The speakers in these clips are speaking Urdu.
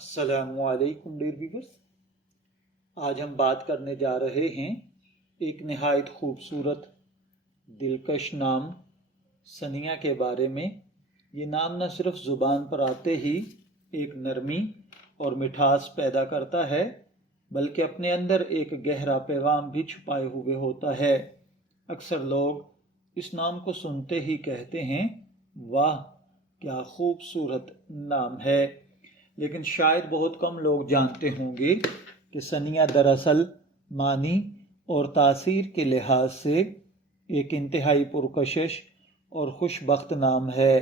السلام علیکم ڈیئر ویورز، آج ہم بات کرنے جا رہے ہیں ایک نہایت خوبصورت دلکش نام ثنیہ کے بارے میں۔ یہ نام نہ صرف زبان پر آتے ہی ایک نرمی اور مٹھاس پیدا کرتا ہے بلکہ اپنے اندر ایک گہرا پیغام بھی چھپائے ہوئے ہوتا ہے۔ اکثر لوگ اس نام کو سنتے ہی کہتے ہیں، واہ کیا خوبصورت نام ہے، لیکن شاید بہت کم لوگ جانتے ہوں گے کہ ثنیہ دراصل معنی اور تاثیر کے لحاظ سے ایک انتہائی پرکشش اور خوش بخت نام ہے۔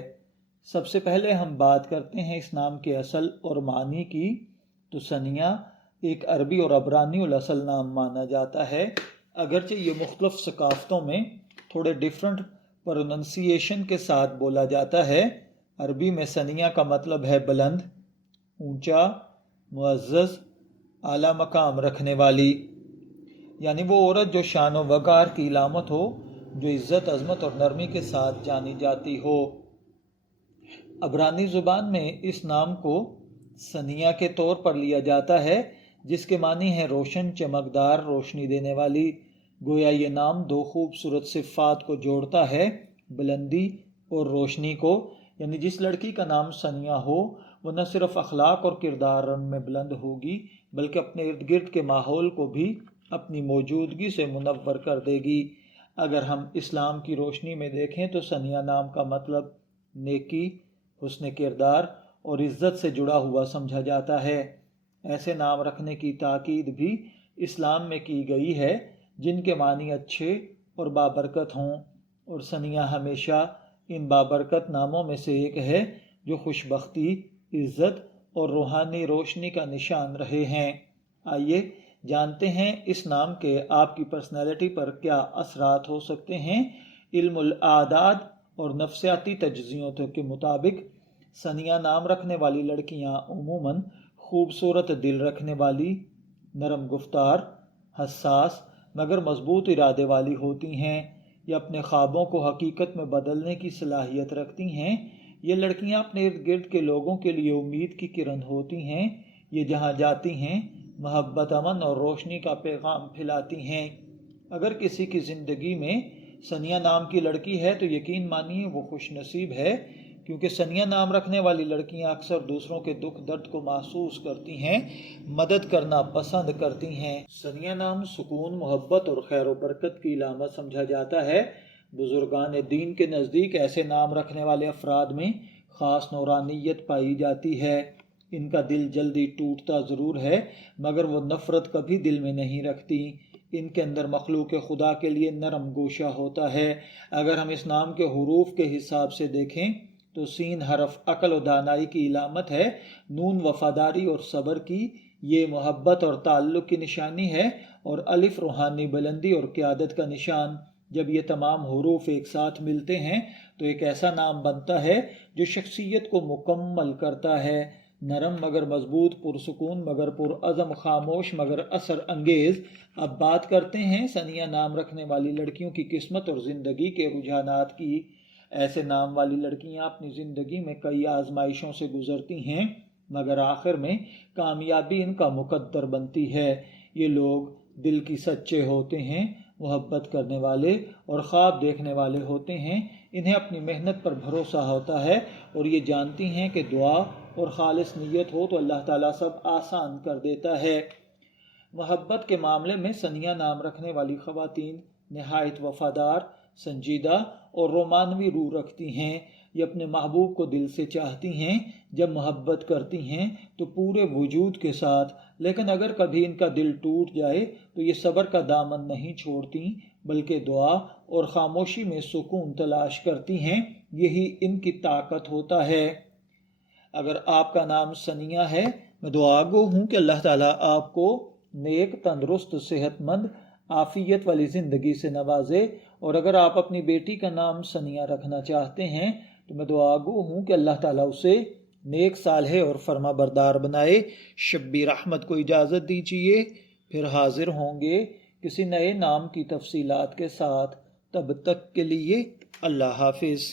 سب سے پہلے ہم بات کرتے ہیں اس نام کے اصل اور معنی کی، تو ثنیہ ایک عربی اور عبرانی الاصل نام مانا جاتا ہے، اگرچہ یہ مختلف ثقافتوں میں تھوڑے ڈیفرنٹ پروننسیشن کے ساتھ بولا جاتا ہے۔ عربی میں ثنیہ کا مطلب ہے بلند، اونچا، معزز، اعلیٰ مقام رکھنے والی، یعنی وہ عورت جو شان و وقار کی علامت ہو، جو عزت، عظمت اور نرمی کے ساتھ جانی جاتی ہو۔ عبرانی زبان میں اس نام کو ثنیہ کے طور پر لیا جاتا ہے، جس کے معنی ہے روشن، چمکدار، روشنی دینے والی۔ گویا یہ نام دو خوبصورت صفات کو جوڑتا ہے، بلندی اور روشنی کو، یعنی جس لڑکی کا نام ثنیہ ہو وہ نہ صرف اخلاق اور کردار میں بلند ہوگی بلکہ اپنے ارد گرد کے ماحول کو بھی اپنی موجودگی سے منور کر دے گی۔ اگر ہم اسلام کی روشنی میں دیکھیں تو ثنیہ نام کا مطلب نیکی، حسن کردار اور عزت سے جڑا ہوا سمجھا جاتا ہے۔ ایسے نام رکھنے کی تاکید بھی اسلام میں کی گئی ہے جن کے معنی اچھے اور بابرکت ہوں، اور ثنیہ ہمیشہ ان بابرکت ناموں میں سے ایک ہے جو خوش بختی، عزت اور روحانی روشنی کا نشان رہے ہیں۔ آئیے جانتے ہیں اس نام کے آپ کی پرسنالٹی پر کیا اثرات ہو سکتے ہیں۔ علم الاعداد اور نفسیاتی تجزیوں کے مطابق ثنیہ نام رکھنے والی لڑکیاں عموماً خوبصورت دل رکھنے والی، نرم گفتار، حساس مگر مضبوط ارادے والی ہوتی ہیں۔ یہ اپنے خوابوں کو حقیقت میں بدلنے کی صلاحیت رکھتی ہیں۔ یہ لڑکیاں اپنے ارد گرد کے لوگوں کے لیے امید کی کرن ہوتی ہیں۔ یہ جہاں جاتی ہیں محبت، امن اور روشنی کا پیغام پھیلاتی ہیں۔ اگر کسی کی زندگی میں ثنیہ نام کی لڑکی ہے تو یقین مانیے وہ خوش نصیب ہے، کیونکہ ثنیہ نام رکھنے والی لڑکیاں اکثر دوسروں کے دکھ درد کو محسوس کرتی ہیں، مدد کرنا پسند کرتی ہیں۔ ثنیہ نام سکون، محبت اور خیر و برکت کی علامت سمجھا جاتا ہے۔ بزرگان دین کے نزدیک ایسے نام رکھنے والے افراد میں خاص نورانیت پائی جاتی ہے۔ ان کا دل جلدی ٹوٹتا ضرور ہے مگر وہ نفرت کبھی دل میں نہیں رکھتی۔ ان کے اندر مخلوق خدا کے لیے نرم گوشہ ہوتا ہے۔ اگر ہم اس نام کے حروف کے حساب سے دیکھیں تو سین حرف عقل و دانائی کی علامت ہے، نون وفاداری اور صبر کی، یہ محبت اور تعلق کی نشانی ہے، اور الف روحانی بلندی اور قیادت کا نشان۔ جب یہ تمام حروف ایک ساتھ ملتے ہیں تو ایک ایسا نام بنتا ہے جو شخصیت کو مکمل کرتا ہے، نرم مگر مضبوط، پرسکون مگر پرعزم، خاموش مگر اثر انگیز۔ اب بات کرتے ہیں ثنیہ نام رکھنے والی لڑکیوں کی قسمت اور زندگی کے رجحانات کی۔ ایسے نام والی لڑکیاں اپنی زندگی میں کئی آزمائشوں سے گزرتی ہیں مگر آخر میں کامیابی ان کا مقدر بنتی ہے۔ یہ لوگ دل کی سچے ہوتے ہیں، محبت کرنے والے اور خواب دیکھنے والے ہوتے ہیں۔ انہیں اپنی محنت پر بھروسہ ہوتا ہے اور یہ جانتی ہیں کہ دعا اور خالص نیت ہو تو اللہ تعالیٰ سب آسان کر دیتا ہے۔ محبت کے معاملے میں ثنیہ نام رکھنے والی خواتین نہایت وفادار، سنجیدہ اور رومانوی روح رکھتی ہیں۔ یہ اپنے محبوب کو دل سے چاہتی ہیں، جب محبت کرتی ہیں تو پورے وجود کے ساتھ، لیکن اگر کبھی ان کا دل ٹوٹ جائے تو یہ صبر کا دامن نہیں چھوڑتی بلکہ دعا اور خاموشی میں سکون تلاش کرتی ہیں۔ یہی ان کی طاقت ہوتا ہے۔ اگر آپ کا نام ثنیہ ہے، میں دعا گو ہوں کہ اللہ تعالیٰ آپ کو نیک، تندرست، صحت مند، عافیت والی زندگی سے نوازے، اور اگر آپ اپنی بیٹی کا نام ثنیہ رکھنا چاہتے ہیں تو میں دعا گو ہوں کہ اللہ تعالیٰ اسے نیک، صالح اور فرما بردار بنائے۔ شبیر احمد کو اجازت دیجیے، پھر حاضر ہوں گے کسی نئے نام کی تفصیلات کے ساتھ۔ تب تک کے لیے اللہ حافظ۔